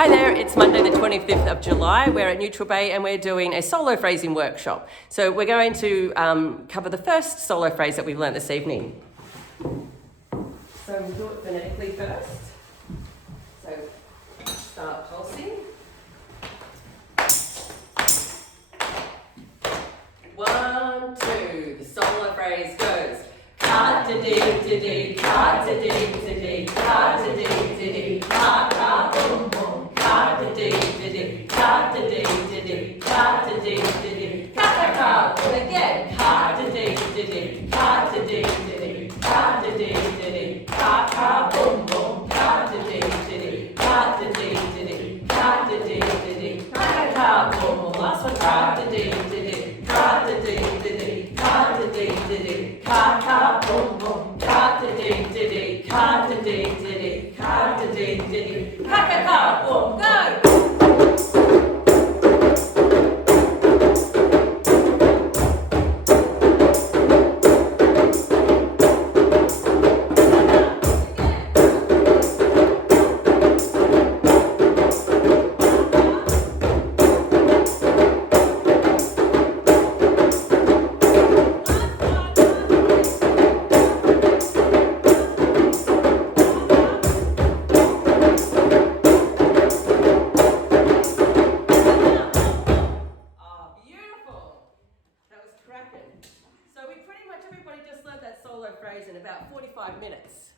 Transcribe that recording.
Hi there, it's Monday the 25th of July. We're at Neutral Bay and we're doing a solo phrasing workshop. So we're going to cover the first solo phrase that we've learnt this evening. So we'll do it phonetically first. So start pulsing. 1, 2. The solo phrase goes. Ka-da-dee-da-dee, ka-da-dee-da-dee, ka-da-dee-da-dee, ka-ka-boom-boom. Ka-da-dee-da-dee, ka-da-dee-da-dee, ka-da-dee-da-dee, ka-ka-ka. And again, ka-da-dee-da-dee, ka-da-dee-da-dee, ka-da-dee-da-dee, ka-ka-boom-boom. Ka-da-dee-da-dee, ka-da-dee-da-dee, ka-da-dee-da-dee, ka-ka-ka-boom-boom. Last one, ka-da-dee-da-dee, ka-da-dee-da-dee, ka-da-dee-da-dee, ka-ka-boom-boom. Ka-da-dee-da-dee, ka-da-dee-da-dee, ka-da-dee-da-dee, ka-ka-ka-boom. Go! So pretty much everybody just learned that solo phrase in about 45 minutes.